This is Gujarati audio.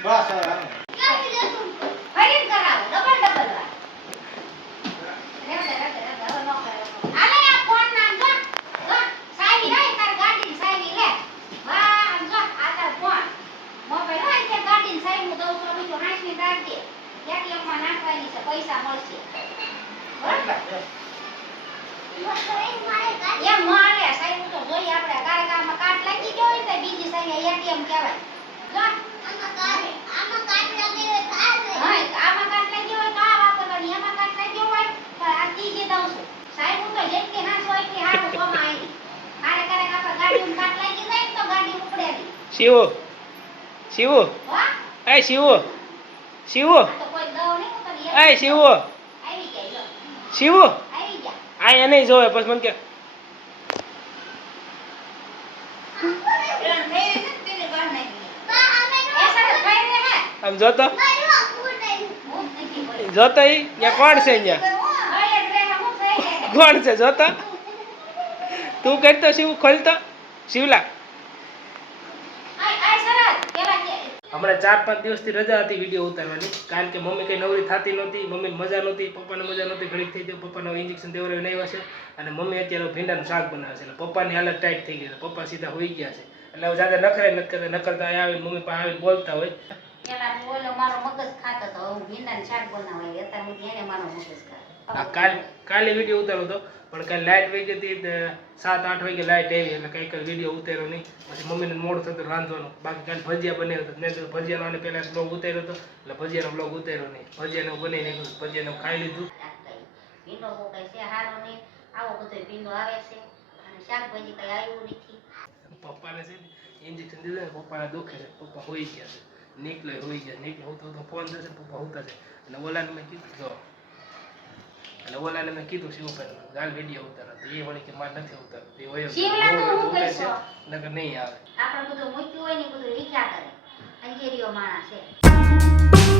બસ પૈસા મળશે એમ મારે સાહેબ તો જોઈએ આપણે કાર્યક્રમમાં કાર્ડ લાગી ગયો હોય તો બીજી સાહેબ એટીએમ કહેવાય જો આમાં કાર્ડ લાગી હોય તો હા આમાં કાર્ડ લાગી હોય તો આ વાપરવાની આમાં કાર્ડ લાગી હોય તો આ ત્રીજી દઉં છું સાહેબ હું તો જેટલી હાસો એટલી હારું કોમાં આવી કાર્યક્રમ આપણે ગાડીમાં કાર્ડ લાગી જાય તો ગાડી ઉપડે નહીં શિવો શિવો એ શિવો શિવો તો કોઈ દવ નહીં તો એ શિવો આવી જાય શિવો આવી જા આ એને જોવે પછી મને કે આમ જોતો જોતો ઈ ત્યાં કોણ છે અહીંયા કોણ છે જોતો તું કરતો શિવ ખોલતો શિવલા હમણાં 4-5 દિવસથી રજા હતી વિડીયો ઉતારવાની કારણ કે મમ્મી કઈ નવરી થતી નહોતી મમ્મીને મજા નહોતી પપ્પાને મજા નહોતી ઘડીક થઈ ગયો પપ્પાનો ઇન્જેક્શન દેવરાવી આવ્યા છે અને મમ્મી અત્યારે ભીંડાનું શાક બનાવે છે એટલે પપ્પાની હાલત ટાઈટ થઈ ગઈ છે પપ્પા સીધા હોઈ ગયા છે એટલે હવે જાતે નખરે નકરતા આવીને મમ્મી પાસે આવીને બોલતા હોય પેલા બોલો મારો મગજ ખાતો તો હું ભીંડાનું શાક બનાવાય અત્યારે હું એને મારો મગજ ખાતો કાલે વિડીયો ઉતાર્યો હતો પણ કાલે લાઇટ વહી ગઈ હતી 7-8 વાગે લાઇટ આવી એટલે કંઈ વિડીયો ઉતાર્યો નહીં પછી મમ્મીને મોડું થતું રાંધવાનું બાકી કાલે ભજીયા બનાવ્યો હતો મેં તો ભજીયાનો પહેલાં બ્લોગ ઉતાર્યો હતો એટલે ભજીયાનો બ્લોગ ઉતાર્યો નહીં ભજીયાને બનાવી નાખ્યું ભજીયાને ખાઈ લીધું ભીંડો કોઈ છે હારો નહીં આવો બધો ભીંડો આવે છે અને શાકભાજી કઈ આવ્યું નથી પપ્પાને છે ને ઇન્જેક્શન દીધું ને પપ્પાને દુખે છે પપ્પા હોઈ ગયા છે નીકળે હોઈ ગયા નીકળે હું તો ફોન થશે પપ્પા હોતા છે અને ઓલાને મેં કીધું જો અને ઓલાને મેં કીધું શિવભાઈ ગાલ વિડીયો ઉતારો તો એ વળી કે માર નથી ઉતારતો એ હોય નકર નહીં આવે આપણે બધું મૂક્યું હોય ને બધું લીખ્યા કરે અંજેરીઓ માણસ છે